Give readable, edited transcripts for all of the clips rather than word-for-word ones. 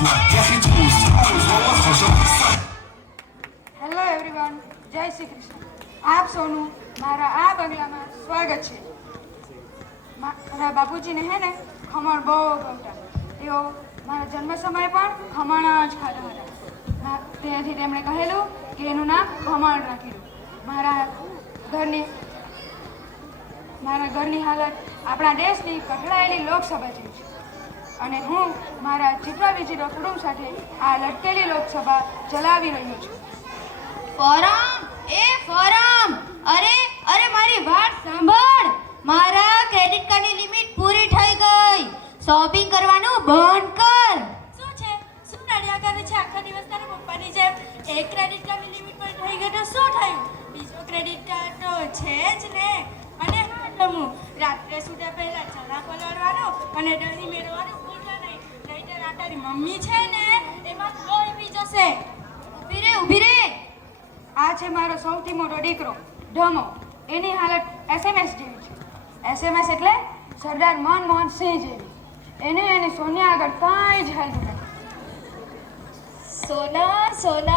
Hello everyone, જય શ્રી કૃષ્ણ. આપ સૌનું મારા આ બંગલામાં સ્વાગત છે. મારા બાપુજીને હે ને ખમણ બહુ ગમતા. તેઓ મારા જન્મ સમયે પણ ખમણ જ ખાતા હતા. ત્યાંથી તેમણે કહેલું કે એનું નામ ખમણ રાખી દો. મારા ઘરની હાલત આપણા દેશની કઠણાયેલી લોકસભા જેવી છે અને હું મારા ચિત્ર વિચિત્ર કુટુંબ સાથે આ લટકેલી લોકસભા ચલાવી રહ્યો છું. ફોરમ અરે મારી વાત સાંભળ. મારા ક્રેડિટ કાર્ડની લિમિટ પૂરી થઈ ગઈ. શોપિંગ કરવાનું બંધ કર. શું છે? શું રડ્યા કરે છે આખા દિવસ તારા પપ્પાની જેમ? એક ક્રેડિટ કાર્ડની લિમિટ પણ થઈ ગઈ તો શું થયું? બીજો ક્રેડિટ કાર્ડ તો છે જ ને. અને હા તમુ, રાત્રે સૂતા પહેલા ચણા પલાળવાનો અને દહીં મેળવવાનું ભૂલતા નહીં. નહીંતર આ તારી મમ્મી છે ને એમાં લોહી પી જશે. ઊભી રે. આ છે મારો સૌથી મોટો દીકરો ધમો. એની હાલત SMS જેવી છે. SMS એટલે સરદાર મનમોહન સિંહ જેવી. એને એની સોનિયા આગળ કાંઈ જ હાલતું નથી.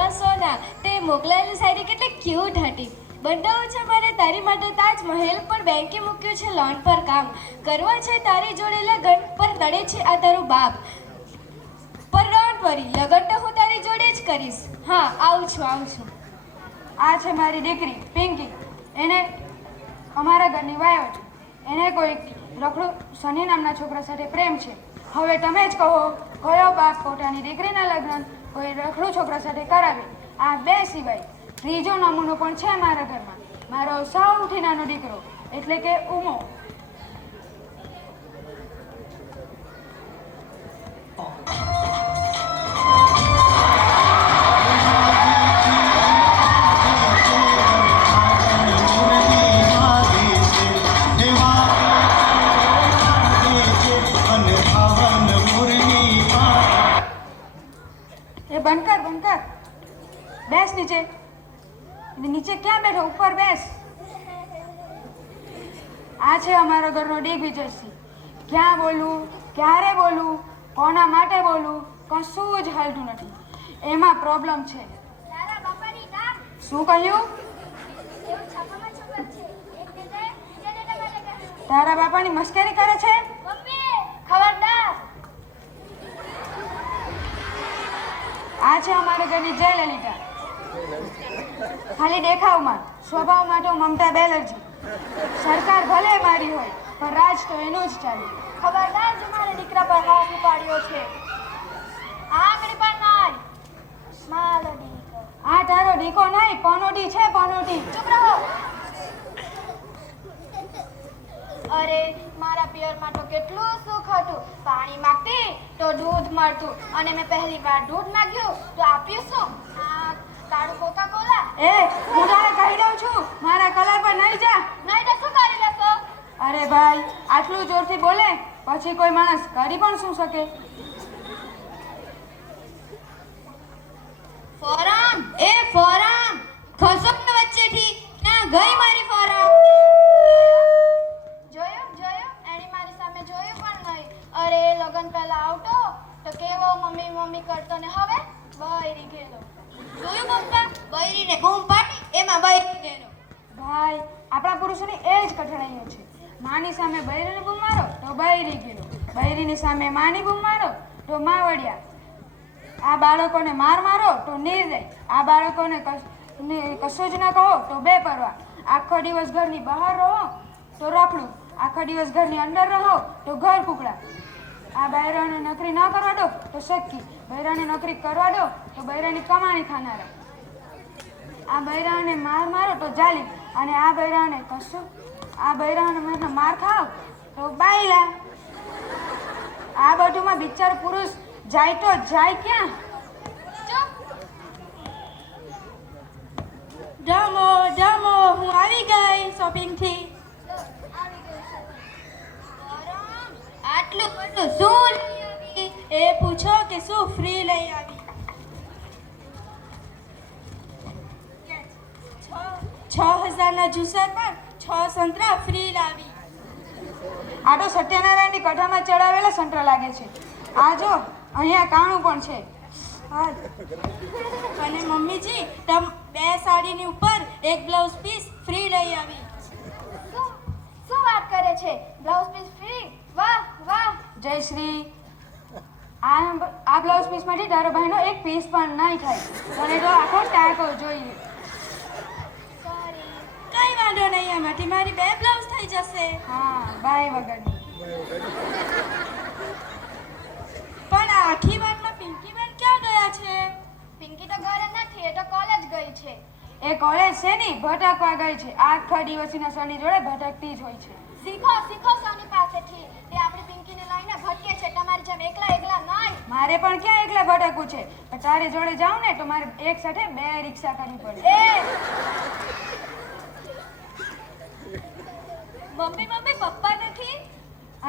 સોના તે મોકલાયેલી સાડી કેટલી ક્યુટ હતી. બંધાવું છે મારે તારી માટે તાજમહેલ, પણ બેંકે મૂક્યું છે લોન પર કામ. કરવા છે તારી જોડે લગન, પર નડે છે આ તારું બાપ. પર ડોન્ટ વરી, લગન તો હું તારી જોડે જ કરીશ. હા, આવું છું. આ છે મારી દીકરી પિંકી. એને અમારા ઘરની વાયો છે. એને કોઈ રખડું સની નામના છોકરા સાથે પ્રેમ છે. હવે તમે જ કહો, કયો બાપ પોતાની દીકરીના લગ્ન કોઈ રખડું છોકરા સાથે કરાવે? આ બે સિવાય ત્રીજો નમૂનો પણ છે મારા ઘરમાં. મારો સૌથી નાનો દીકરો એટલે કે ઉમો. બંધ કર. બેસ નીચે. નીચે ક્યાં બેઠો? ઉપર બેસ. આ છે અમારા ઘરનો દિગ્વિજયસિંહ. ક્યાં બોલવું, ક્યારે બોલવું, કોના માટે બોલવું, કશું જ હાલતું નથી. એમાં પ્રોબ્લેમ છે. શું કહ્યું? તારા બાપાની મસ્કરી કરે છે? ખબરદાર. આ છે અમારા ઘરની જયલલિતા. ખાલી દેખાવમાં, સ્વભાવમાં તો મમતા બેનર્જી. સરકાર ભલે મારી હોય પણ રાજ તો એનું જ ચાલે. ખબરદાર જે મારા દીકરા પર હાથ ઉપાડ્યો છે. આંગળી પર નાય. મારો દીકરો. આ તારો દીકો નહીં, પનોટી છે, પનોટી. ચૂપ રહો. અરે મારા પિયરમાં તો કેટલું સુખ હતું. પાણી માંગતી તો દૂધ મળતું, અને મેં પહેલી વાર દૂધ માંગ્યું તો આપ્યું શું? તારું કોકા કોલા. હું તારે કહી દઉં છું, મારા કલર પર નહીં જા. નહીં તો શું કરી લેશો? અરે ભાઈ, આટલું જોરથી બોલે પછી કોઈ માણસ કરી પણ શું શકે? ફોરમ ખસો વચ્ચેથી. ક્યાં ગઈ મારી ફોરમ? જોયું એની મારી સામે જોયું પણ નહીં. અરે લગન પહેલા આવતો તો કેવો મમ્મી કરતો ને હવે બૈરી ગયેલો. જોયું પપ્પા? બૈરીને બૂમ પાડી, એમાં બૈરી ગયેલો. ભાઈ, આપણા પુરુષોની એ જ કઠણાઈઓ છે. માની સામે બૈરીની બૂમ મારો તો બૈરી ગયેલો, બૈરીની સામે માની બૂમ મારો તો માવડિયા. આ બાળકોને મારો તો નિર્દય. આ બાળકોને કશું જ ન કહો તો બેપરવા. આખો દિવસ ઘરની બહાર રહો તો રખડું, આખો દિવસ ઘરની અંદર રહો તો ઘર કુકડા. આ બૈરાને નોકરી ન કરવા દો તો શક્કી, બૈરાને નોકરી કરવા દો તો બૈરાની કમાણી ખાનારા. આ બૈરાને મારો તો જાલી, અને આ બૈરાને માર ખાવ તો બાયલા. આ બધુંમાં બિચારો પુરુષ જાય તો જાય ક્યાં? જમો હું આવી ગઈ શોપિંગથી. આટલું બધું શું લઈ આવી? એ પૂછો કે શું ફ્રી લઈ આવી. 6,000ના જ્યુસર પર 6 સંતરા ફ્રી લાવી. આ તો સત્યનારાયણની કથામાં ચડાવેલા સંતરા લાગે છે. આ જો અહીંયા કાણું પણ છે. હાલ. અને મમ્મીજી તમ 2 સાડીની ઉપર એક બ્લાઉઝ પીસ ફ્રી લઈ આવી. શું વાત કરે છે? Blouse piece free? વાહ વાહ. જયશ્રી, આ બ્લાઉઝ પીસમાંથી તારો ભાઈનો એક પીસ પણ નહીં થાય. મને તો આખો ટાંકો જોઈએ. સોરી. કઈ વાંધો નહીં, એમાંથી મારી 2 બ્લાઉઝ થઈ જશે. હા, બાય વગરની. પણ આ આખી વાતમાં પિંકી બેન ક્યાં ગયા છે? પિંકી તો ઘરે નથી, એ તો કોલેજ ગઈ છે. એ કોલેજ છે ને ભટકવા ગઈ છે. આખા દિવસના સની જોડે ભટકતી જ હોય છે. શીખો સોની પાસેથી. તે આપણી પિંકીને લઈને ભટકે છે, તમારી જેમ એકલા નહીં. મારે પણ ક્યાં એકલા ભટકવું છે? પણ તારી જોડે જાઉં ને તો મારે એક સાથે 2 રિક્ષા કરવી પડે. મમ્મી પપ્પા નથી?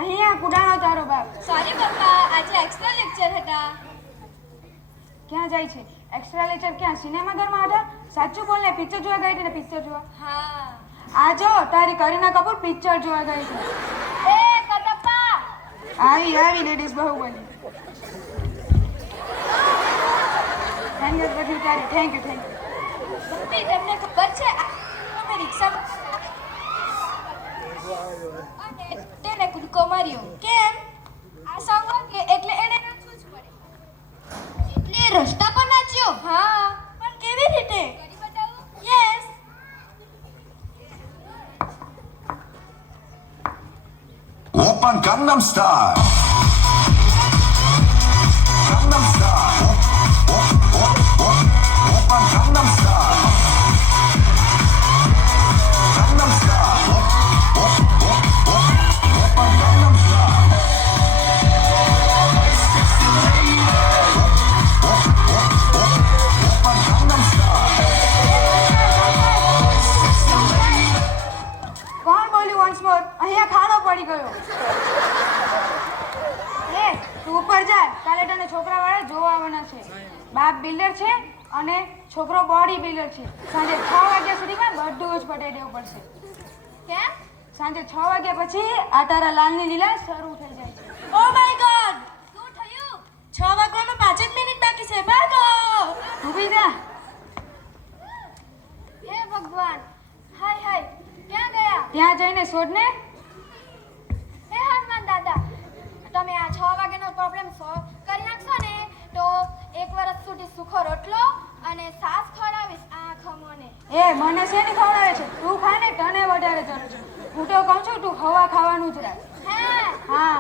અહીંયા કુડાનો તારો બાપ. સોરી પપ્પા, આજે એક્સ્ટ્રા લેક્ચર હતા. ક્યાં જાય છે? એક્સ્ટ્રા લેક્ચર ક્યાં? સિનેમા ઘરમાં હતા? સાચું બોલ ને, પિક્ચર જોવા ગઈ હતી ને? પિક્ચર જોવા? હા. આ જો તારી કરીના કપૂર પિક્ચર જોવા ગઈ છે. કટપ્પા. આવી લેડીઝ બાહુબલી. થેન્ક યુ બધી તારી. Thank you. મમ્મી તમને ખબર છે અમે રિક્ષામાં અને તેને કૂદકો માર્યો. કેમ? આ સોંગ વાગે એટલે એને નાચવું જ પડે. એટલે રસ્તા પર નાચ્યો? હા. પણ કેવી રીતે? કરી બતાવું? Yes. Oppan Gangnam Style. Gangnam Style. Oppan Gangnam Style. Gangnam Style. Oppan Gangnam Style. Sexy lady. Oppan Gangnam Style. Sexy lady. કોણ બોલ્યું વન્સ મોર? અહીંયા ખાડો પડી ગયો. તું ઉપર જા. કાલે તને છોકરાવાળા જોવા આવવાના છે. બાપ બિલ્ડર છે અને છોકરો બોડી બિલ્ડર છે. સાંજે 6 વાગ્યા સુધીમાં બધું જ પટાઈ દેવું પડશે. કેમ? સાંજે 6 વાગ્યા પછી આ તારા લાલની લીલા શરૂ થઈ જાય છે. ઓ માય ગોડ, શું થયું? 6 વાગવામાં 5 જ મિનિટ બાકી છે. ભાગો. ઊભી જા. હે ભગવાન. હાય ક્યાં ગયા? ત્યાં જઈને શોધને. હે હનુમાન દાદા, તમે આ 6 વાગ્યાનો પ્રોબ્લેમ સોલ્વ કરી નાખશો ને તો 1 વર્ષ સુધી સુખો રોટલો અને સાસ ખવડાવીશ આ ખમોને. મને શેની ખવડાવે છે? તું ખા ને, તને વધારે જરૂર છે. હું તો કહું છું તું હવા ખાવાનું જ રાખ. હે હા.